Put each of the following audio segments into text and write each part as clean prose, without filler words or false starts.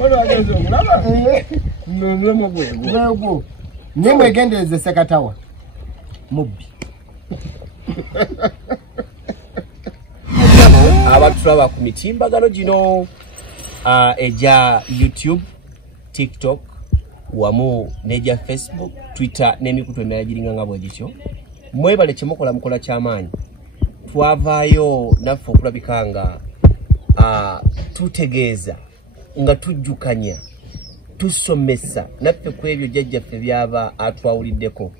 wala agenze okulaba ndomo gwego nyemwe gendereze sekatawa mubbi abatulaba ku mitimbagano gino eja YouTube, TikTok wamu neja Facebook, Twitter n'emikutu emirala giringa nga bwe gityo. Mwebale kyemukola mukola ky'amaanyi. Twavaayo naffe okulabika nga tutegeeza nga tujjukanya tusomesa naffe ku ebyo jjajjaffe byaba atwawuliddeko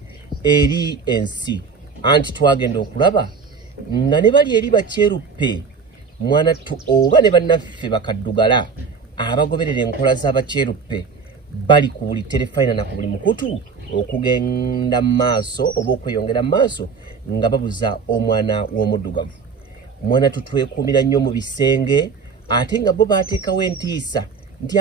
eri ensi anti twagenda okulaba nga ne bali eri bakyeruppe mwana tu oba ne bannaffe bakaddugala abagoberera enkola z'abakyeruppe bali ku buli terefayina na ku buli mukutu okugenda maaso oba okweyongera maaso nga babuza omwana w'omuddugavu. Mwana tutwekumira nnyo mu bisenge ate nga bo baateekawo entiisa nti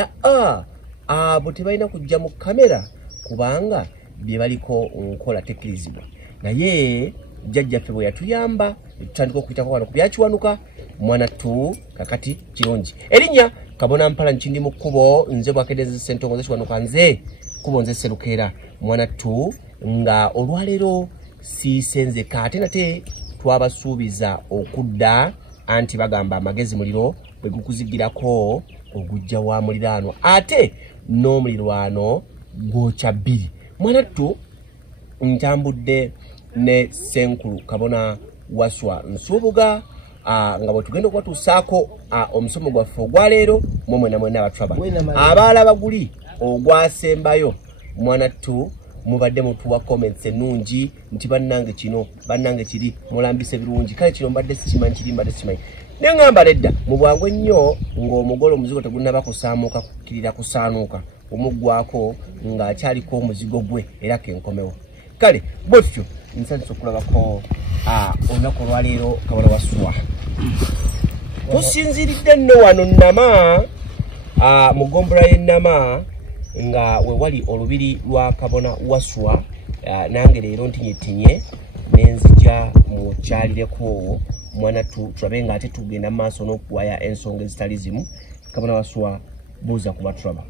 abo tebalina kujja mu kamera kubanga bye baliko nkola tekkirizibwa. Naye jjajjaffe bwe yatuyamba tutandika okuyitako wano ku byakiwanuka mwana tu kakati kirungi. Erinnya Kabona Mpala Kindimukubo nze Bwakedde Ssentongo kiwanuka nze kubo nze Serukera mwana tu nga olwaleero siisenze ate nate twabasuubiza okudda anti bagamba amagezi muliro bwe gukuzigirako ogujja wa muliraano ate n'omulirwano gwokya bbiri. Mwana tu ntambudde ne Ssenkulu Kabona Wasswa Nsubuga nga bwe tugenda okubatuusaako omusomo gwaffe ogwaleero mwena abatulaba abalaba guli ogwasembayo. Mwana tu mubadde mutuwa comments ennungi nti bannange kino bannange kiri mulambise birungi kale kino mbadde sikimanyi kiri mbadde sikimanyi neŋŋamba ledda mu bwangu ennyo ng'omugole omuzigo tegunnaba kusaamuuka kukkirira kusaanuuka omuggwako ng'akyaliko omuzigo gwe era kenkomewo. Kale bwetyo nsanyusa okulabako olunaku olwaleero Kabona Wasswa tusinziridde nno wano Nnama mu ggombolola y'e Nnama nga we wali olubiri lwa Kabona Wasswa nange leero ntinyetinye nenzija mu kyalireko mwana tulabe nga ate tugenda maaso n'okuwaya ensonga ezitali zimu. Kabona Wasswa buuza ku batulaba.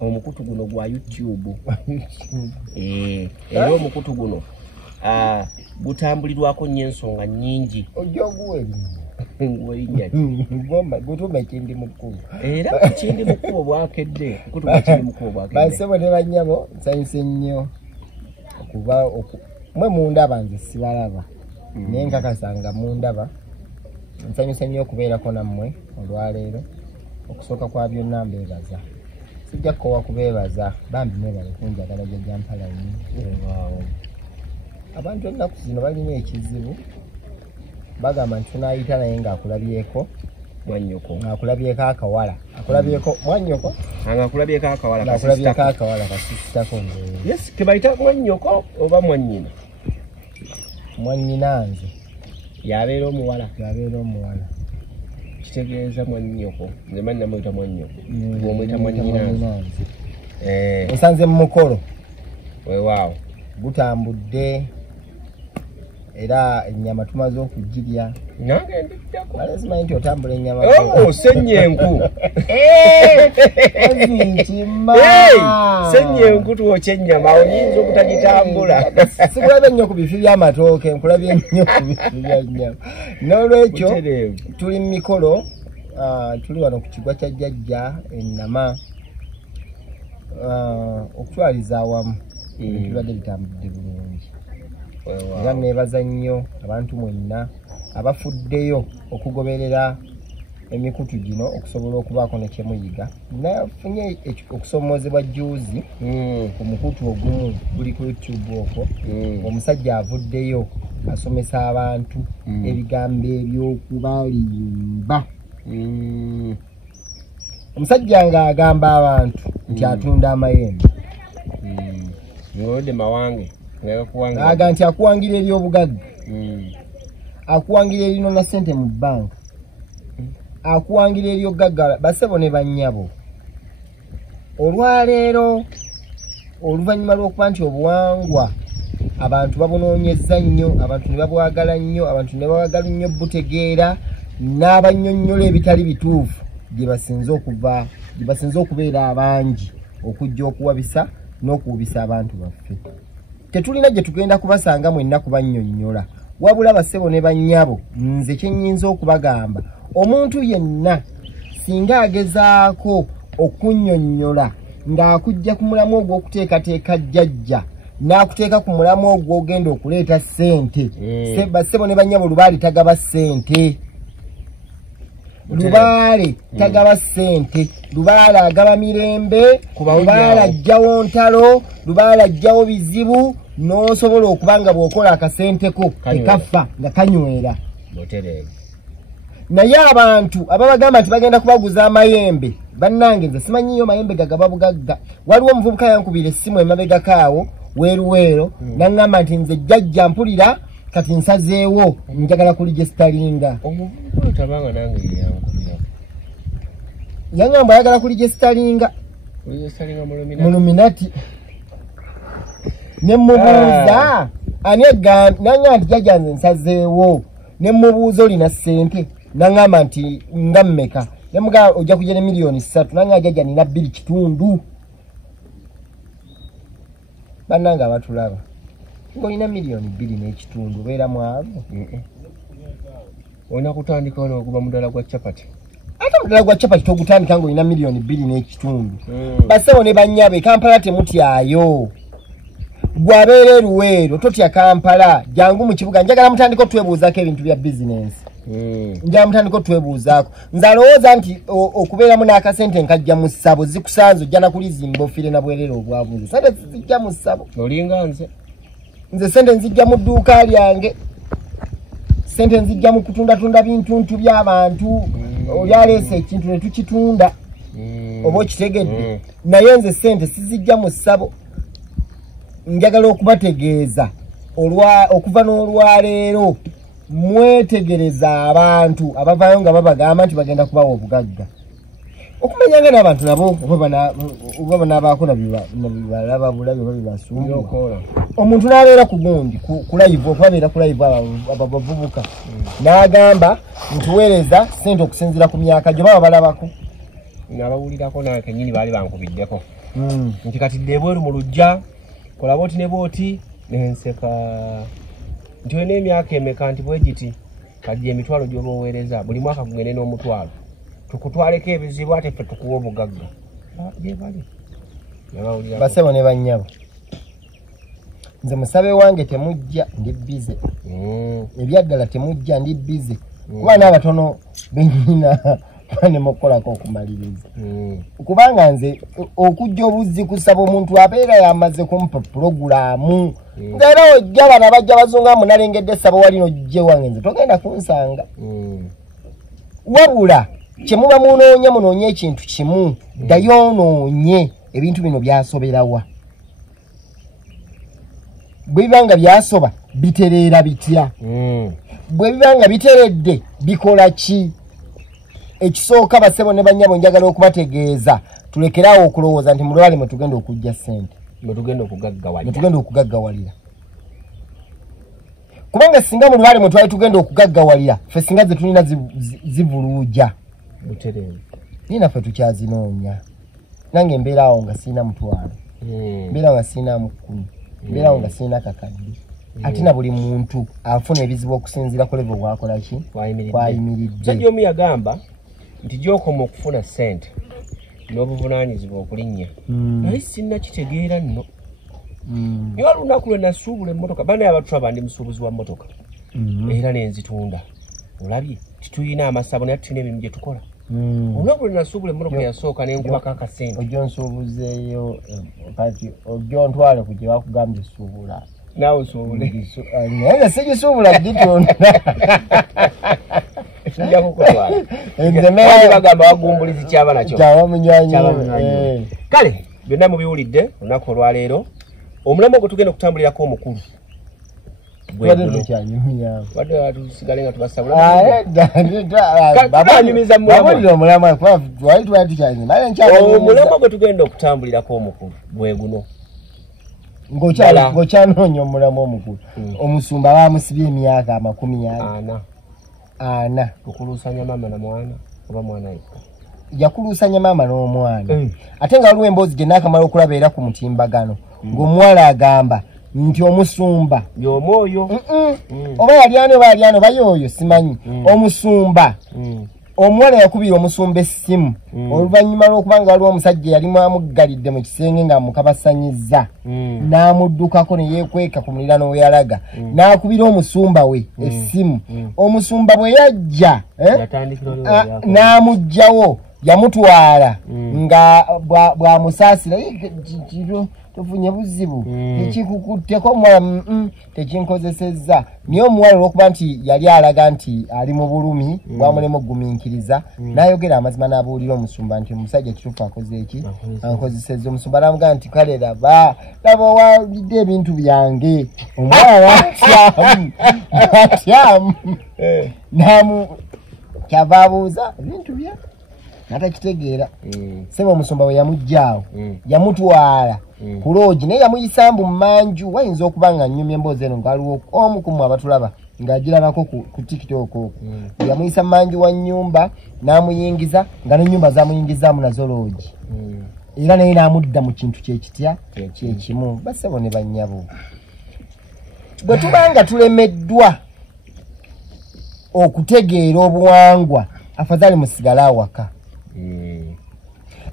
Omukutu guno gwa YouTube era omukutu guno gutambulirwako nnyo ensonga nnyingi gutuma Kindimukubo era Kindimukubo Bwakedde mukutu gwa Kindimukubo Bwakedde basebo ne bannyabo nsanyuse nnyo okuba mwe mundaba nze sibalaba naye nkakasanga mundaba nsanyuse nnyo okubeerako nammwe olwaleero okusooka kwa byonna mbeebaza sijja kukowa kubeebaza bambi mwebale kunjagala Jajja Mpala nnyo. Abantu ennaku zino balina ekizibu bagamba nti tunaayita naye ng'akulabyeko mwannyoko ng'akulabyeko akawala akulabyeko mwannyoko ng'akulabyeko akawala kasisitako yes kebayita mwannyoko oba mwannyina mwannyina nze yabeera omuwala kitegeeza mwannyoko nze mani namuyita mwannyoko gw'omuyita mwannyina nze nsanze mu mukolo weewaawo gutambudde era ennyama tumaze okugirya nange ndiddako balesimanyi nti otambula ennyama sennyenku sennyenku twokya ennyama oyinza obutagitambula sikulabye nnyo ku bifi by'amatooke nkulabye nnyo ku bifi bya nnyama n'olwekyo tuli mu mikolo tuli wano ku kigwa kya Jajja Ennama okutwaliza awamu ebibadde bitambudde bulungi era neebaza nnyo abantu mwenna abafuddeyo okugoberera emikutu gino okusobola okubaako ne kyemuyiga. Nafunye okusomoozebwa juuzi ku mukutu ogumu guli ku YouTube okwo omusajja avuddeyo asomesa abantu ebigambo ebyokubalimba omusajja ng'agamba abantu nti atunda amayembe Mwode mawange aga nti akuwangira eri obugagga akuwangira erino na ssente mu banka akuwangira eri ogaggala basebo ne bannyabo olwaleero oluvannyuma lw'okuba nti obuwangwa abantu babunoonyezza nnyo abantu ne babwagala nnyo abantu ne bawagala nnyo butegeera n'abannyonnyola ebitali bituufu gye basinze okubeera abangi okujja okuwabisa n'okuwubisa abantu baffe. Tetulina gye tugenda kubasanga mwenna kubannyonnyola, wabula bassebo ne bannyabo, nze kye nnyinza okubagamba, omuntu yenna singa agezaako okunnyonnyola ng'akujja ku mulamu ogw'okuteekateeka jjajja n'akuteeka ku mulamu ogw'ogenda okuleeta ssente, bassebo ne bannyabo Lubaale tagaba ssente. Lubaale tagaba ssente, Lubaale agaba mirembe, Lubaale ajjawo ntalo, Lubaale ajjawo bizibu, n'osobola okubanga bw'okola akasenteko tekaffa nga kanywera. Naye abantu ababagamba nti bagenda kubaguza amayembe, bannange nze simanyiyo mayembe gagaba bugagga. Waliwo omuvubuka yankubira essimu emabegakaawo weeruweero n'aŋŋamba nti nze jjajja mpulira kati nsazeewo njagala kuligestalinga. Yaŋŋamba ayagala kuligestalinga mu Luminati. Ne mubuuza ani naŋŋamba nti jjajja nze nsazeewo, ne mubuuza olina ssente, naŋŋamba nti nga mmeka, ne mugamba ojja kujja ne miliyoni 3, naŋŋamba jjajja nina 2.5. Bannange abatulaba ng'olina miliyoni 2.5 obeera mwavu. Olina kutandika wano okuva mudala gwa chapati. Ate mudala gwa chapati togutandika ng'olina miliyoni 2.5. Bassebo ne bannyabe Kampala temutyayo. Gwabeera Luweero totya Kampala, jangu mu kibuga. Njagala mutandika twebuuzaako ebintu bya bizinensi. Njagala mutandika twebuuzaako. Nze alowooza nti okubeeramu n'akasente nkajja mu ssabo zikusanze ojja na kulizimba ofiire na bwerere obwavu. Sente zijja mu ssabo. Olinga nze sente nzijja mu dduuka lyange, sente nzijja mu kutundatunda bintuntu by'abantu. Oli aleese ekintu ne tukitunda oba okitegedde, naye nze sente sizijja mu ssabo. Njagala okubategeeza okuva n'olwaleero mwetegereza abantu abavaayo nga babagamba nti bagenda kubawa obugagga. Okumanyanga n'abantu nabo oba banabaako nabibalaba bulabi oba bibasumba. Omuntu n'abeera ku gundi ku live, okubabeera ku live abavubuka n'agamba ntuweereza ssente okusinziira ku myaka gye baba balabako. Nabawulirako nawe kennyini baali bankubiddeko nti kati dde ebweru mu luggya kola booti ne booti nenseka nti olina emyaka emeka nti bwe giti kajja emitwalo gy'oba oweereza buli mwaka gugende n'omutwalo tukutwaleko ebizibu ate ffe tukuwa obugagga. Gye bali Bassebo ne bannyabo, nze musabe wange temujja ndi bize, ebyaddala temujja ndi bize, kuba n'abatono benyina ne mukolako okumaliriza. Kubanga nze okujja obuzzi kusaba omuntu abeera yamaze kumpa purogulaamu. Ng'era ojja bana bajja bazunga munalengedde essabo wali n'ojje wange nze togenda kunsanga. Wabula kye muba munoonye ekintu kimu, ddayo onoonye ebintu bino byasoberawa. Bwe biba nga byasoba bitereera bitya? Bwe biba nga biteredde bikola ki? Ekisooka Bassebo ne bannyabo njagala okubategeeza tulekeraawo okulowooza nti mu Lubaale mwe tugenda okujja ssente, mwe tugenda okugaggawalira. Kubanga singa mu Lubaale mwe twali tugenda okugaggawalira, ffe singa ze tulina zivuluuja nina ffe tukyazinoonya. Nange mbeeraawo nga sirina mutwalo, mbeeraawo nga sirina 10, mbeeraawo nga sirina kakadde. Ate na buli muntu afuna ebizibu okusinziira ku level bw'akola ki kwayimiridde. Jjajja omu yagamba nti gy'okoma okufuna ssente n'obuvunaanyizibwa okulinnya naye sinna kitegeera nno. Niba lunaku lwe nasuubula emmotoka, banaye abatulaba ndi musuubuzi wa mmotoka era nenzitunda. Olabye tituyina amasabo naye tulina emirimu gye tukola. Olunaku lwe nasuubula emmotoka yasooka nenkubako akasente. Ojja onsuubuzeeyo kati ojja ontwale ku gye bakugambye suubula. Naawe osuubule. Naye sigisuubula gitunda. Kijja kukutwala. Nze meeya bagamba wagumbulizi kyaba nakyo. Kyaba munywanyi. Kale byonna mubiwulidde olunaku olwaleero. Omulamu ogwo tugenda okutambulirako omukulu. Wadde tusigale nga tubasabula. Omulamu ogwo tugenda okutambulirako omukulu bwe guno. Ng'okyanoonya omulamu omukulu. Omusumba bamusibye emyaka 40. ana okulusanya mama na mwana oba mwana yekka yakulusanya mama n'omwana ate nga waliwo emboozi gye naakamala okulaba era ku mutimbagano ng'omuwala agamba nti omusumba y'omwoyo oba yali oba y'oyo simanyi omusumba omuwala yakubira omusumba essimu oluvannyuma lw'okubanga waliwo omusajja yalimu amuggalidde mu kisenge nga mukabasanyizza n'amuddukako ne yeekweka ku muliraano we yalaga n'akubira omusumba we essimu omusumba bwe yajja n'amuggyawo yamutwala nga bw'amusaasira tofunye buzibu tekikukutteko omuwala tekinkozesezza naye omuwala olw'okuba nti yali alaga nti ali mu bulumi bwamulema okugumiikiriza n'ayogera amazima n'abuulira omusumba nti omusajja kituufu akoze eki ankozesezza omusumba n'amugamba nti kale laba owalidde ebintu byange omuwala atyamu kyava abuuza ebintu bya natakitegeera sema omusumba we yamuggyaawo yamutwala ku loogi naye yamuyisa mbu mmanju wayinza okuba nga nnyumya emboozi eno ngaaliwo omu ku mmwe abatulaba ng'agirabako ku tiktok okwo yamuyisa mmanju wa nnyumba n'amuyingiza nga n'ennyumba zamuyingizaamu nazo loogi era naye n'amudda mu kintu kyekitya kyekimu basebo ne bannyabo bwe tuba nga tulemeddwa okutegeera obuwangwa afazaali musigale awaka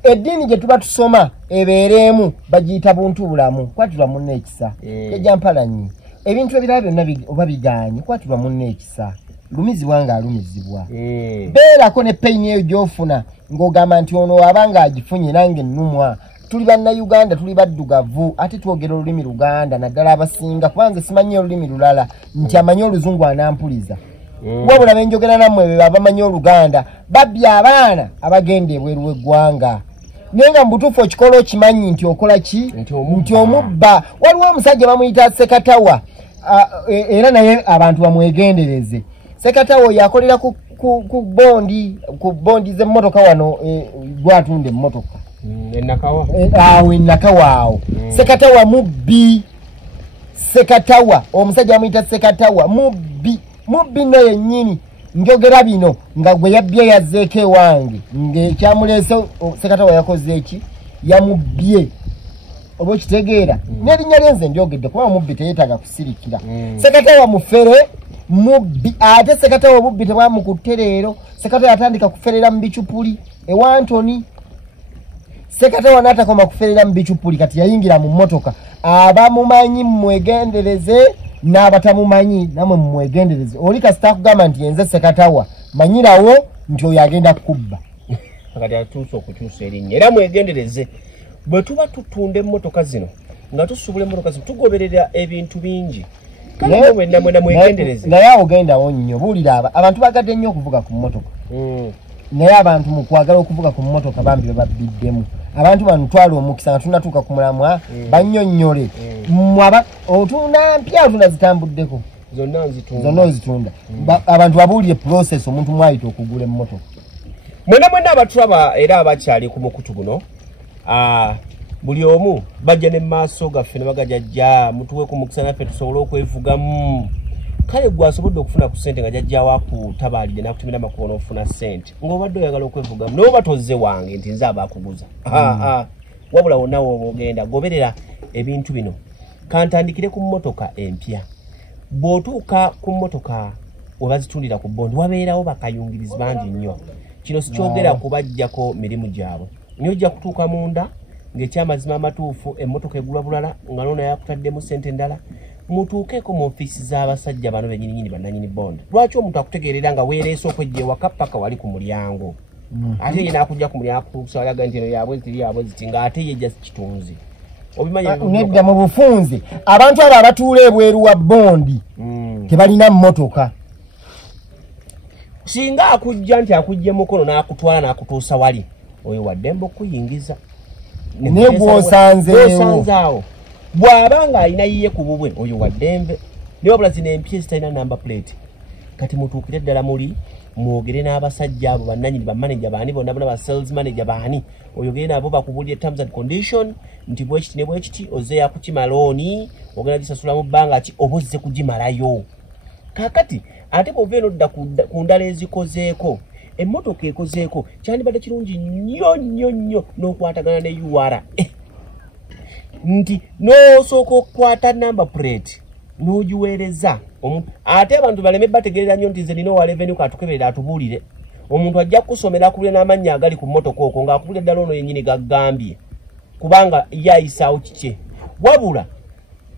eddiini gye tuba tusoma ebeereemu bagiyita buntu bulamu kwatulwa munno ekisa ejjampalanyi ebintu ebirala byonna oba biganye kwatulwa munno ekisa lumizibwa ng'alumizibwa beerako ne peyini eyo gy'ofuna ng'ogamba nti ono abanga agifunye nange nnumwa tuli bannayuganda tuli baddugavu ate twogera olulimi luganda naddala abasinga kubanze simanyi olulimi lulala nti amanyi oluzungu anampuliza wabula benjogera nammwe be abamanyi oluganda babbya abaana abagenda ebweru w'eggwanga naye nga mu butuufu okikola okimanyi nti okola ki nti omubba waliwo omusajja bamuyita sekatawa era naye abantu bamwegendereze sekatawa yakolera ku bondi z'emmotoka wano gwatunda emmotoka awo ennakawaawo sekatawa mubbi sekatawa omusajja bamuyita sekatawa mubbi nno yennyini njogera bino nga gwe yabbye yazzeeko ewange ng'ekyamuleese sekatawa yakoze eki yamubbye oba okitegeera n'erinnya lyenze ndyogedde kuba mubbi teyeetaaga kusirikira sekatawa mufere mubbi ate sekatawa obubbi tebwamukutte leero sekatawa yatandika kuferera mu bicupuli ewa Antoni sekatawa n'atakoma kuferera mu bicupuli kati yayingira mu mmotoka abamumanyi mwegendereze n'abatamumanyi namwe mwegendereze oli kasita akugamba nti yenze sekatawa manyirawo nti oyo agenda kukubba kati atuusa okukyusa erinnya era mwegendereze bwe tuba tutunda emmotoka zino nga tusubula emmotoka zino tugoberera ebintu bingi kale mwenna mwegendereze naye awo gendawo nnyo buulira abantu bagadde nnyo okuvuga ku mmotoka naye abantu mu kwagala okuvuga ku mmotoka bambi bababbiddemu abantu bano twala omukisa nga tunatuuka ku mulamwa bannyonnyole otunda mpya otunda zitambuddeko zonna ozitunda abantu babuulire process omuntu mwayita okugula emmotoka mwenna abatulaba era abakyali ku mukutu guno buli omu bajja ne maaso gaffe ne bagajajja mutuwe ku mukisa naffe tusobole okwevugamu kale gwasobodde okufuna ku ssente nga jajja wakutabaalidde nakutumira amakubo n'ofuna ssente ng'obadde oyagala okwevugamu naye oba tozze wange nti nze abaakuguza wabula wonna wooba ogenda goberera ebintu bino kantandikire ku mmotoka empya bw'otuuka ku mmotoka we bazitundira ku bondi wabeerawo bakayungirizi bangi nnyo kino sikyogera kubajjako mirimu gyabwe niyo ojja kutuuka munda ng'ekyamazima amatuufu emmotoka egulwa bulala nga noona yakutaddemu ssente endala mutuukeeko mu ofiisi z'abasajja bano bennyininyini bannanyini bondi lwaki omuntu akutegeerera nga weereese okwejja ewaka paka wali ku mulyango ate ye n'akujja ku mulyango kutusalaga nti eno yabwe ziti ng'ate ye just kitunzi nedda mu bufunze abantu abo abatuula ebweru wa bondi tebalina mmotoka singa akujja nti akujja mukono n'akutwala n'akutuusa wali oyo waddembe okuyingiza naye gwosanzeewo bw'aba ng'alina yiye ku bubwe oyo waddembe naye wabula zino empya zitalina namba plate kati mutuukire ddala muli mwogere n'abasajja abo bannanyini bamaneja baani bonna ba sales manager baani oyogere nabo bakubulire terms and condition nti bwekiti ne bwekiti ozze yakukimalooni ogenda gisasula mu bbanga ki oba ozze kugimalayo kakati ate bw'ova eno dda ku ndala ezikozeeko emmotoka ekozeeko kyandibadde kirungi nnyo n'okwatagana ne URA nti n'osooka okukwata number plate n'ogiweereza ate abantu baleme bategeerera nnyo nti nze nina owa revenue katukeberera atubuulire omuntu ajja kusomera akubule n'amannya agali ku mmotoka okwo ng'akubule ddala ono yennyini gaggambye kubanga yayisaawo kike wabula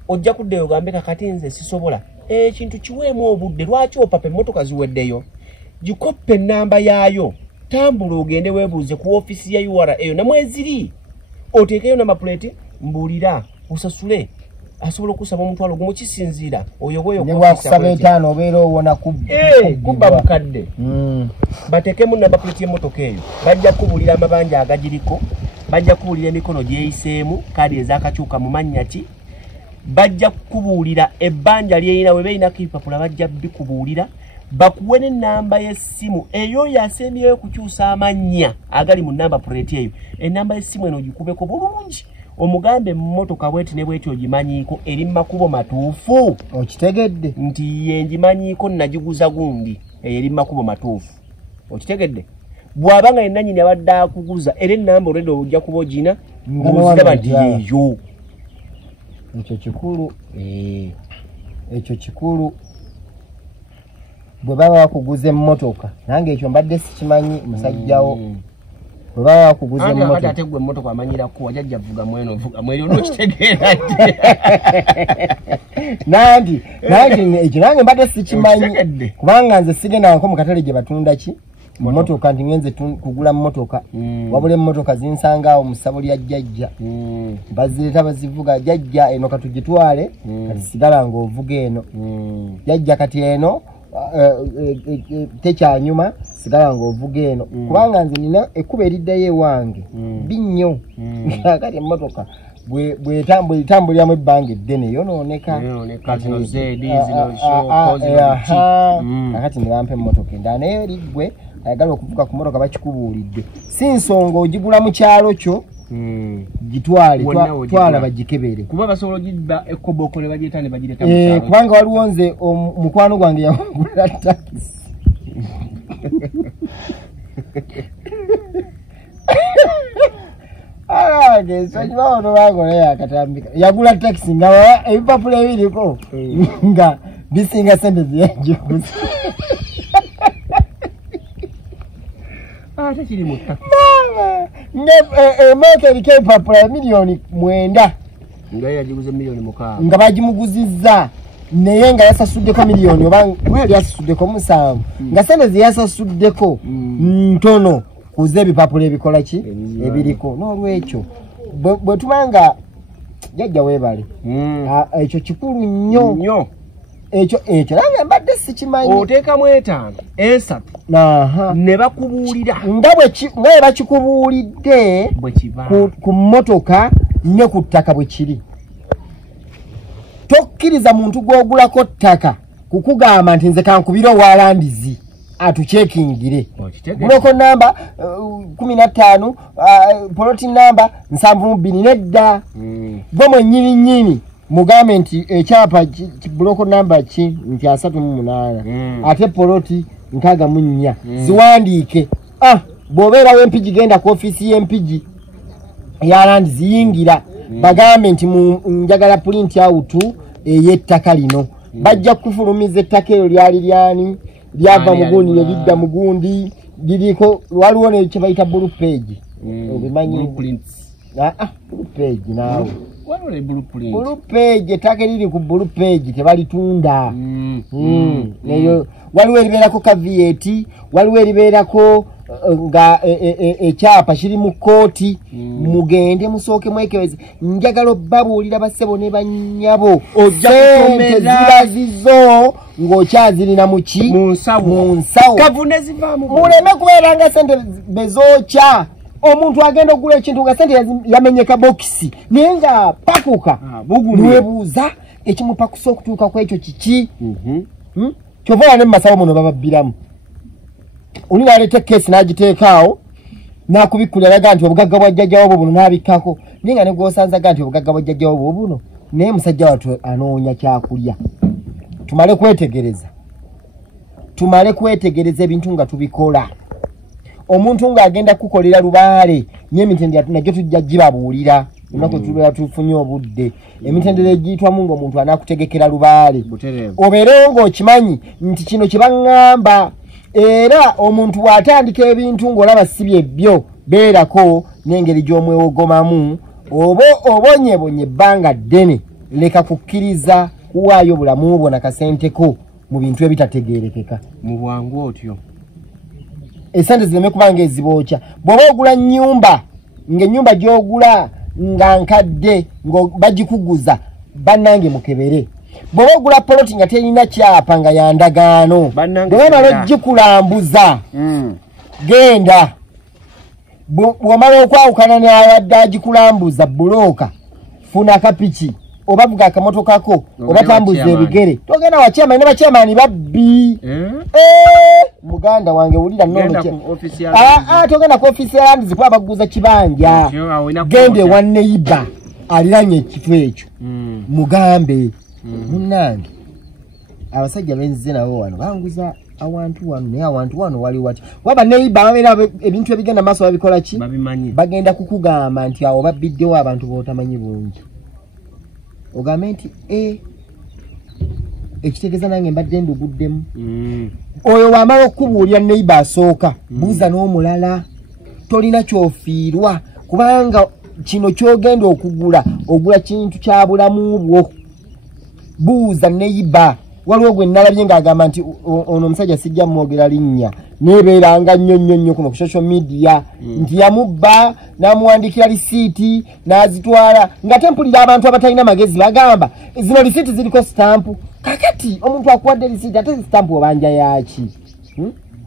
ojja kuddeyo gambe kakati nze sisobola ekintu kiweemu obudde lwaki opapa emmotoka ziweddeyo gikoppe ennamba yaayo tambula ogende weebuuze ku ofiisi ya URA eyo namweziri oteekeyo namapuleti mbuulira osasule asobola okusaba omutwalo gumu kisinziira oyogoyo nebwakusaba etaano obeera owona kubba bukadde bateekemu namapuleti y'emmotoka eyo bajja kubuulira amabanja agagiriko bajja kubuulira emikono gyeyiseemu kaadi ezakakyuka mu mannya ki bajja kubuulira ebbanja lyeyina we beyinako ebipapula bajja bikubuulira bakuwe n'ennamba y'essimu eyo yasembyeyo kukyusa amannya agali mu namba puleti eyo ennamba y'essimu eno ogikubeko bulungi omugambe emmotoka bweti ne bweti ogimanyiiko eri mu makubo matuufu okitegedde nti ye ngimanyiiko nagiguza gundi eyo eri mu makubo matuufu okitegedde bw'aba nga yennannyini abadde akuguza era ennamba olwedde ojja kuba ogina ng'oziraba nti yeeyo ekyo kikulu bwe baba bakuguza emmotoka nange ekyo mbadde sikimanyi musajjawo bwe baba bakuguza emmotoka ate gwe emmotoka amanyirako wajajja vuga mweno vuga mweno n'okitegeera nti nange ekyo nange mbadde sikimanyi kubanga nze sigendangako mu katale gye batunda ki mmotoka nti ngenze kugula mmotoka wabula emmotoka zinsangaawo mu ssabo lya Jajja bazireeta bazivuga Jajja eno katugitwale kati sigala ng'ovuga eno Jajja kati eno tekyanyuma sigala ng'ovuga eno kubanga nze nina ekkuba eriddayo ewange binnyo kati emmotoka bwetambuliramu ebbanga eddene yonooneka kakati ne bampa emmotoka endala naye eriggwe ayagala okuvuga ku motoka bakikubuulidde si nsonga ogigula mu kyalo kyo gitwale twala bagikebere kuba basobola ogidda ekoboko ne bagyeta ne bagireeta mu kyalo kubanga waliwo nze mukwano gwange yawangula takisi sonyibawo nobangonayo akatambika yagula takisi nga ebipapula ebiriko nga bisinga sente ziyajikuza tekiri mu takisi emooka eriko ebipapula ya miliyoni 9 nga yagiguze miliyoni 6 nga bagimuguzizza naye nga yasasuddeko miliyoni oba yali yasasuddeko 7 nga sente zeyasasuddeko ntono kuza ebipapula ebikola ki ebiriko n'olwekyo bwe tubanga Jajja weebale ekyo kikulu nnyo ekyo nange mbadde sikimanyi oteekamu 5 3 ne bakubuulira nga bwe bakikubuulidde ku mmotoka ne ku ttaka bwe kiri tokkiriza muntu gw'ogulako ttaka kukugamba nti nze kankubira owalandizi atukyekingire buloko namba 15 poloti namba 72 nedda gwe mwennyini mugambe nti ekyapa buloko namba ki nti 38 ate poloti 64 ziwandiike bw'obeerawo empigi genda ku ofiisi y'empigi eyalandi ziyingira bagambe nti njagala print out ey'ettaka lino bajja kufulumiza ettaka eyo lyali lyani lyava mugundi ne lidda mugundi liriko waliwo nekye bayita blue page obimanyi blue page naawe blue page ettaka liri ku blue page tebalitunda neyo waliwo eribeerako kavieti waliwo eribeerako nga ekyapa kiri mu kooti mugende musooke mwekebeze njagala obbabuulira bassebo ne bannyabo sente zirazizo ng'okyazirina muki mu nsawo muleme kubeera nga sente bezookya omuntu agenda okugula ekintu nga sente yamenyeka bokisi naye nga pakuka niwebuuza ekimupakusa okutuuka ku ekyo kiki kyova ne mu masawo muno bababbiramu oli naleeta keesi n'agiteekaawo n'akubikkulira alaga nti obugagga bwa jjajjawo bwo buno n'abikkako naye nga ne gw'osanzaga nti obugagga bwa jjajjawo bwo buno naye musajja wattu anoonya kyakulya tumale kwetegereza tumale kwetegereza ebintu nga tubikola. Omuntu ng'agenda kukolera lubaale n'emitendera najjo tujja gibabuulira lunaku tubeera tufunye obudde. Emitendera egiyitwamu ng'omuntu anaakutegekera lubaale obeerewo ng'okimanyi nti kino kye baŋŋamba. Era omuntu bw'atandika ebintu ng'olaba si byebyo beerako n'engeri gy'omwewogomamu oba obonyebonye ebbanga ddene. Leka kukkiriza kuwaayo bulamu bwo nakasenteko mu bintu ebitategeerekeka. Mu bwangu otyo esente zireme kubanga ezibookya. Bw'oba ogula nnyumba ng'ennyumba gy'ogula nga nkadde bagikuguza bannange mukebere. Bw'oba ogula poloti nga terina kyapa nga ya ndagaano bw'omala ogikulambuza genda. Bw'omala okwawukana n'abadde agikulambuza bulooka funa kapiki oba vuga akamotokako oba tambuza ebigere. Togenda wa chairman ne bachairman babbi. Muganda wange wulira nnono kye. Togenda ku office ya Lands kwa baguza kibanja. Gende wa neighbor aliranye ekifo ekyo. Mugambe. Munnange. Abasajja benzize nabo wano banguza awantu wano naye awantu wano wali wati. Waba neighbor babeera ebintu ebigenda maaso babikola ki? Bagenda kukugamba nti awo babiddewo abantu bootamanyi bulungi. Ogambe nti ekitegeeza nange mbadde nduguddemu. Oyo wamala okubuulira neighbor asooka buuza n'omulala. Tolina kyofiirwa kubanga kino kyogenda okugula ogula kintu kya bulamu bwo. Buuza neighbor. Waliwo gwe nalabye ng'agamba nti ono omusajja sijja mwogera linnya neebeeranga nnyo ku social media nti yamubba n'amuwandikira lisiiti n'azitwala nga tempulira abantu abatalina magezi bagamba zino lisiiti ziriko sitampu. Kakati omuntu akuwadde lisiiti ate sitampu obanja yaki?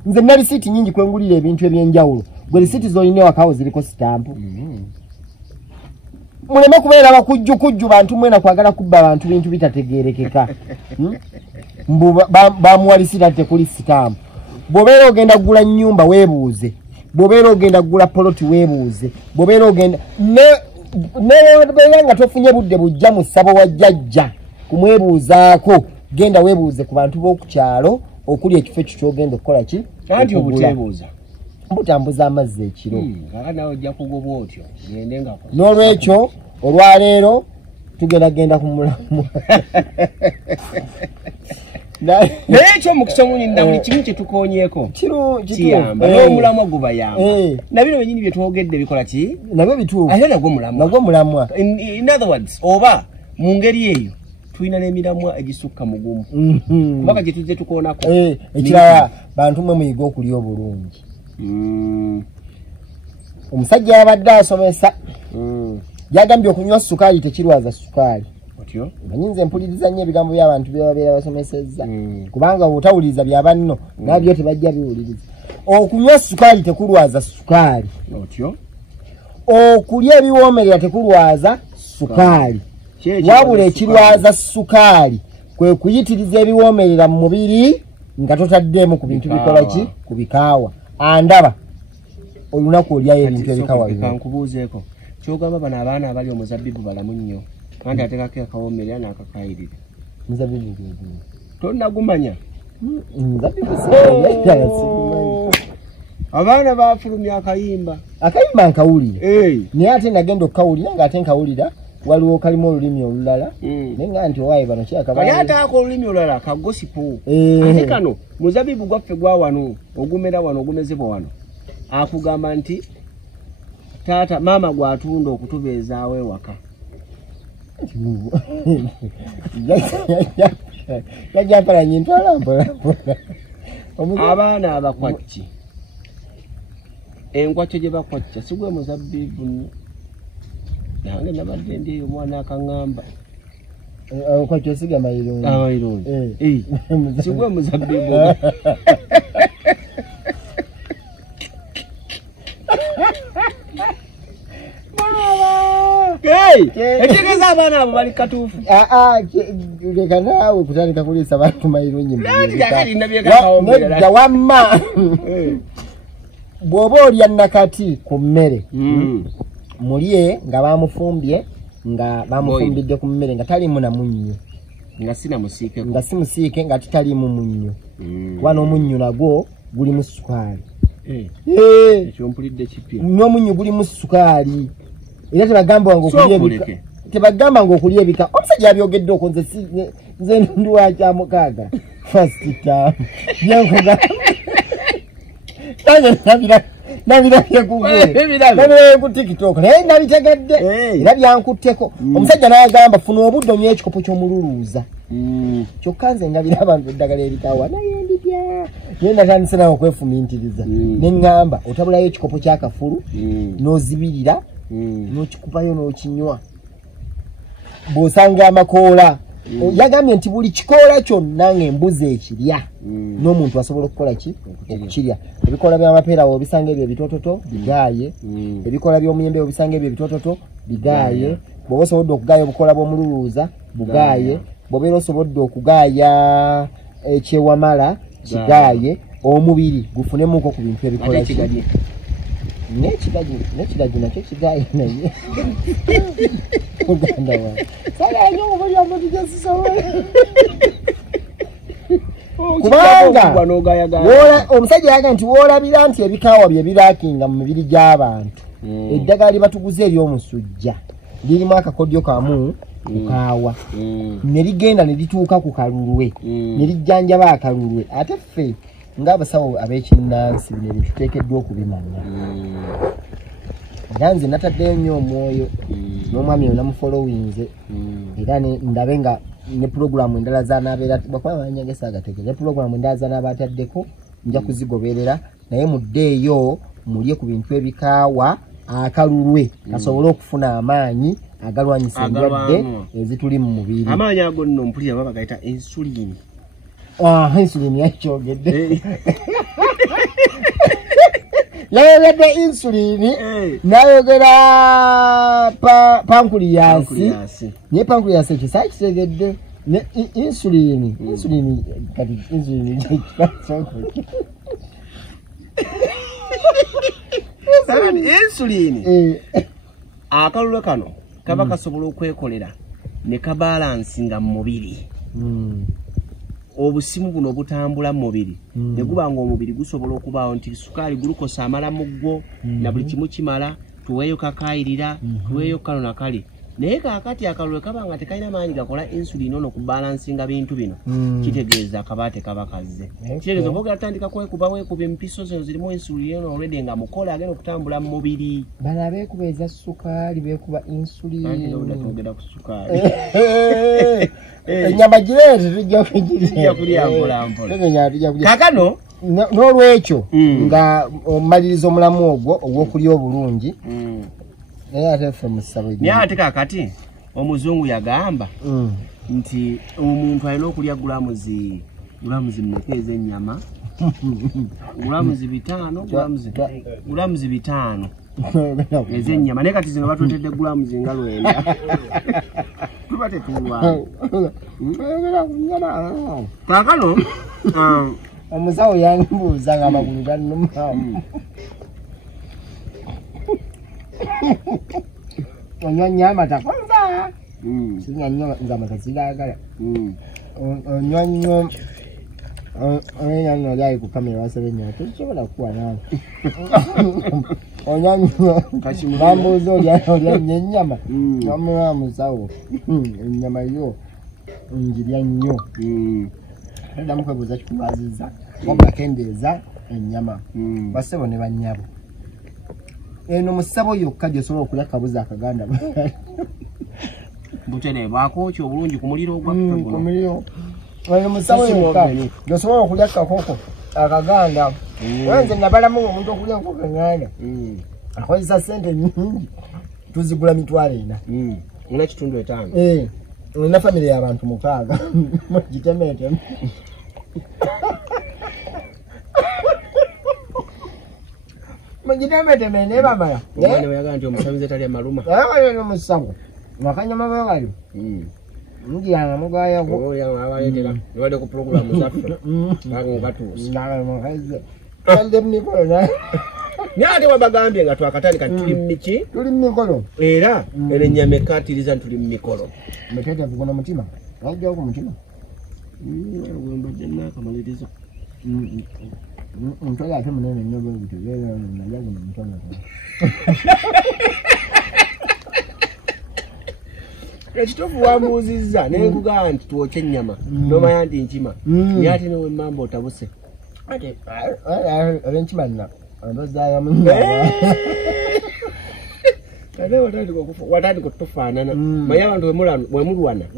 Nze nina lisiiti nyingi kwengulira ebintu ebyenjawulo gwe lisiiti z'olina ewakawo ziriko sitampu. Muleme kubeera bakujjukujju bantu mwena kwagala kubba abantu bintu bitategeerekeka. Bamuwalisira tekuli sitampu. Bw'obeera ogenda kugula nnyumba weebuuze. Bw'obeera ogenda kugula poloti weebuuze. Bw'obeera ogenda nebeera nga tofunye budde bujja mu ssabo wa Jajja kumwebuuzaako genda weebuuze ku bantu b'oku kyalo okuli ekifo ekyo ky'ogenda okukola ki? Anti obuteebuuza butambuza amazzi ekiro. Nawe ojja kugoba otyo ngendengako. N'olwekyo olwaleero tugendagenda ku mulamu. Naye ekyomukisa munyinda buli kimu kye tukoonyeeko kiyamba n'omulamwa gubayamba. Na bino bennyini bye twogedde bikola ki? Nabyo bituufu. Ate nagwo mulamwa. In other words, oba mu ngeri eyo tulina n'emiramwa egisukka mugumu. Kubanga gye tuzze tukoonako. Ekirala bantu mwe muyiga okulya obulungi. Omusajja yabadde asomesa yagambye okunywa sukaali tekirwaza sukaali. Banyinza empuliriza nnyo ebigambo by'abantu bye babeera basomesezza kubanga obutawuliriza bya banno nabyo tebajja biwuliriza. Okunywa sukaali tekulwaza sukaali. Okulya ebiwoomerera tekulwaza sukaali. Wabula ekirwaza sukaali kwe kuyitiriza ebiwoomerera mu mubiri nga totaddemu ku bintu bikola ki? Ku bikaawa. Andaba olunaku olyayo ebintu ebikawa bino. Nkubuuzeeko kyogamba bano abaana abali omuzabbibu balamu nnyo kandi ateekako akawoomerera n'akakaayirira. Muzabbibu tonnagumanya? Muzabbibu abaana baafulumya akayimba nkawulire naye ate nagenda okukawulira ng'ate nkawulira waliwo kalimu olulimi olulala naye nga nti owaayi bano kyakabali ate ako olulimi olulala kagosipu. Ate kano muzabbibu gwaffe gwa wano ogumera wano ogumezebwa wano akugamba nti taata maama gwatunda okutubeezaawo ewaka. Yajjampalanye ntwala mpola. Abaana abakwacci enkwacco gye bakwacca sigwe muzabbibu nange nabadde ndi eyo omwana akaŋŋamba kwacco siga mayirungi sigwe muzabbibu. Ekitegeeza abaana abo bali katuufu. Leka naawe kutandika kuliisa bantu mayirungi nedda wamma. Bw'oba olya nakati ku mmere mulye nga bamufumbye nga bamufumbidde ku mmere nga talimu na munnyo nga sina musiike nga si musiike nga tutalimu munnyo wano omunnyo nagwo gulimu sukaali ekyompulidde kipya n'omunnyo gulimu sukaali era tebagamba ngo okulya ebika tebagamba ngo okulya ebika omusajja abyogedde okwo nze ndi wa kyamukaaga first time byankuga nabirabye ku TikTok naye nabitegadde era byankutteko omusajja n'agamba funa obudde onywa ekikopo ky'omululuuza kyokka nze ngabira abantu eddagala erikawa naye nditya naye natandise nawe okwefumintiriza ne ŋŋamba otabulayo ekikopo ky'akafulu n'ozibirira n'okikupayo n'okinywa bw'osanga amakoola yagambye nti buli kikoola kyonna ng'embuzi ekirya n'omuntu asobola okukola ki okukirya ebikoola by'amapeera obisanga ebyo ebitoototo bigaaye ebikoola by'omuyembe obisanga ebyo ebitoototo bigaaye bw'oba osobodde okugaaya obukoola bw'omululuuza bugaaye bw'obeera osobodde okugaaya ekyewamala kigaaye omubiri gufunemuko ku bintu ebikola n'ekiragi nakyo kigaaye naye muganda wange sala nnyo okulya omuntu gyesisobola kubanga omusajja yaga nti woolabira nti ebikaawa bye biraakinga mu mibiri gy'abantu eddagala lye batuguza ery'omusujja lirimu akakodyo kamu kukaawa ne ligenda ne lituuka ku kalulwe ne lijjanjaba akalulwe ate ffe ng'abasawo ab'ekinnansi bino ebintu tuteekeddwa okubimanya era nze nataddeyo nnyo omwoyo n'omwami oyo namufolowinze era ndabe nga ne pulogulaamu endala zanaabeera bakuba amanyagesa agategeeza ne pulogulaamu endala zanaaba ataddeko nja kuzigoberera naye muddeeyo mulye ku bintu ebikaawa akalulwe kasobole okufuna amaanyi agalwanyisa endwadde ezituli mu mubiri amaanyi ago nno mpulira baba gayita insulini insulini yakyogedde yayogedde insulini nayogera pankuliyasi naye pankuliyasi ekyo sakitegedde ne insulini kati insulini insulini akalulu kano kaba kasobola okwekolera ne kabalansinga mu mubiri obusimu buno butambula mu mubiri ne guba nga omubiri gusobola okubaawo nti sukaali gulukosa amala mu gwo na buli kimu kimala tuweeyo kakaayirira tuweeyo kano na kali naye kaakati akalulu kaba nga tekalina maanyi gakola insulini ono kubalansinga bintu bino kitegeeza kabaate kaba kazze kitegeeza oba gatandika weekuba empiso zino zirimu insulini ono olwedde nga mukola agenda okutambula mu mubiri bano abeekuba eza sukaali beekuba insulini togenda ku sukaali ennyama gireete tujja kulya mpolampola kaakano n'olwekyo nga omaliriza omulamu ogwo ogw'okulya obulungi naye ate ffe musabo naye ate kaakati omuzungu yagamba nti omuntu alina okulya gulamuzi mmeka ez'ennyama gulamuzi 5 ez'ennyama naye kati zino batwetedde gulamuzi nga 9 tuba tetulwayo kaakano omusawo yanbuuza nga amagulu gannumamu onywa nnyo amata konza sinywa nnyo nze amata sigaagala onywa nnyo nno lyali ku kamera wasebe nnyo tekisobola kukuwa nawe onywa nnyo bambuuza olya nnyo ennyama namuwa musawo ennyama yo njirya nnyo eddamu kwebuuza kikulwaziza wabula kendeeza ennyama basebo ne bannyabo eno musabo yokka gyosobola okulya kabuzi akaganda buterebwako ki obulungi ku muliro ogwamuliro eno musabo yokka gyosobola okulya kakoko akaganda wenze nabalamu omuntu okulya enkoko enganda akozesa sente nyingi tuzigula mitwalo 4 una kitundu 5 olina famire y'abantu 6 gitemeetemu Mujidemete ne bamala. Omwana yaga nti omusabize tali amaluma. Ayo musabu. Makanyama bali. Ngira mugaya ko. Oli abaletera. Yobade ku program zaffe. Bago batuusa. Ngala muhaze. Kande mnikolo na. Nyate wabagambye nga twakatandika tuli mmiki? Tuli mmikolo. Era ene nyame katiriza tuli mmikolo. Metete vugono mutima. wajja ku mutima wembadde nakamaliriza ntwala ate munene nnyo bwe bityo najja guno mutono ekituufu wambuuzizza nenkugamba nti twokye ennyama nomanya nti nkima naye ate newe mamba otabuse olwenkima nna ndozaayamu ate watandika okutufaanana manye abantu wemulwana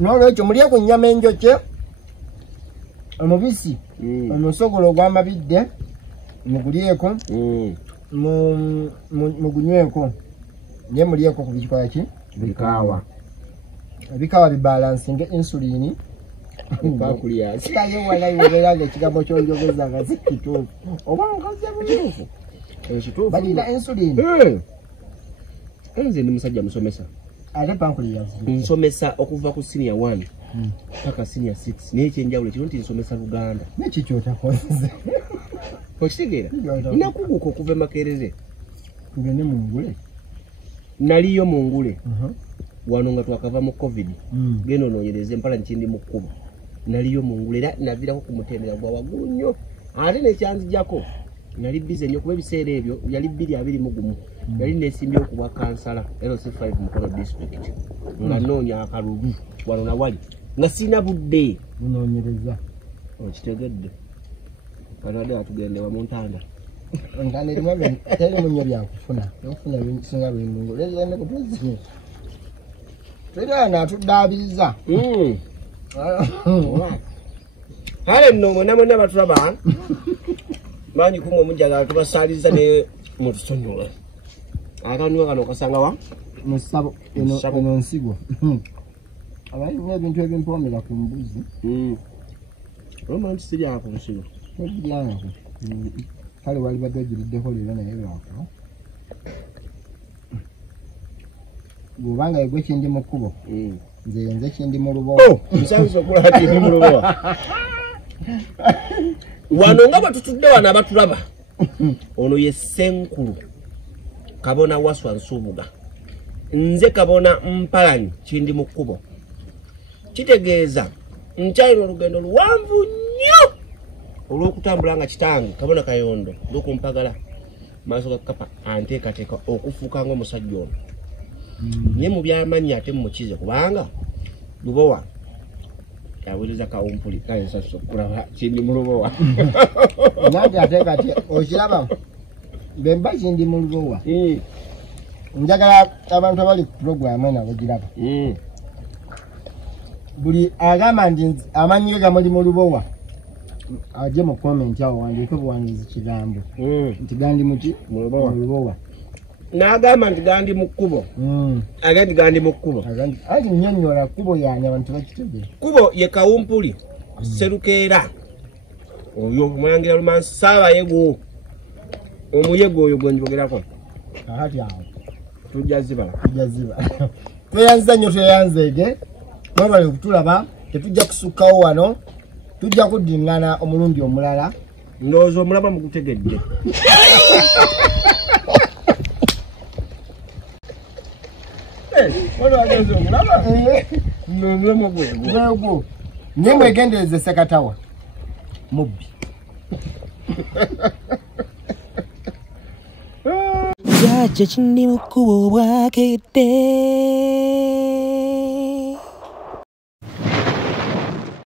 n'olwekyo mulye ku nnyama enjokye omubisi omusogolo ogw'amabidde mugulyeko mugunyweko naye mulyeko ku bikikola ki bikaawa ebikaawa bibalansinga insulini sitayewalayobeeranga ekigambo kyonjogeza nga si kituufu oba nkoze butuufu balina insulini nze ndi musajja musomesa ate pancreas nsomesa okuva ku senior 1 paka senior 6 naye ekyenjawulo ekiro nti nsomesa Buganda neki kyotakoze okitegeera nakuguka okuva emakerere tugende mu ngule naliyo mu ngule wano nga twakava mu covid genda onoonyereza empala Kindimukubo naliyo mu ngule era navirako ku mutendera gwa waggulu nnyo ate nekyanzijjako nali bize nnyo kuba ebiseera ebyo yali 221 yali nesimbye okubwa kansala LC5 Mukono district nga noonya akalubu wano nawali nga sina budde unoonyereza okitegedde kanade atugende wa muntanda ntanda erimu teri mu nnyo byakufuna okufuna ebisinga bw'engungu lezende kutuzi tera atuddaabiriza kale nno mwena batulaba manyi kumwe mujagala tubasaaliza ne mutusonyiwe akanywa kano okasanga wa musabo eno nsigo abalina ebintu ebimpoomera ku mbuzi oloma nti sirya ku nsigo ebiryango kale wali badde ogiriddeko leero naye lwako bw'obanga yegwe Kindimukubo nze Kindimukubo nsanze okulaba Kindimukubo wano nga batutudde wano abatulaba ono ye ssekulu kabona wasswa Nsubuga nze kabona mpalanyi Kindimukubo kitegeeza nkyalina olugendo luwanvu nnyo olw'okutambula nga kitange kabona Kayondo olw'okumpagala maaso ga kapa anteekateeka okufuuka ng'omusajja ono naye mu byamanyi ate mumukize kubanga lubowa yawuliriza kawumpuli kale nsasa okulaba kindi mu lubowa nanti ate kati okiraba bemba kindi mu lubowa njagala abantu abali ku puroguramu nabo giraba buli agamba nti amanyi ge gamuli mu lubowa ajje mu komenti awo wandiike buwandizi kigambo nti gandi muki mu lubowa n'agamba nti gandi mu kkubo agandi gandi mu kkubo ati nnyonnyola kkubo yani abantu bakitegere kkubo ye kawumpuli serukeera oyo omulangira Lumansi Ssaabayego omuyego oyo gwe njogerako ati awo tujja ziba tweyanziza nnyo tweyanzeege mwebale okutulaba tetujja kusukkawo wano tujja kuddingana omulundi omulala ndowooza omulaba mugutegedde gwegwo naye mwegendereze sekatawa mubbi Jajja Kindimukubo Bwakedde.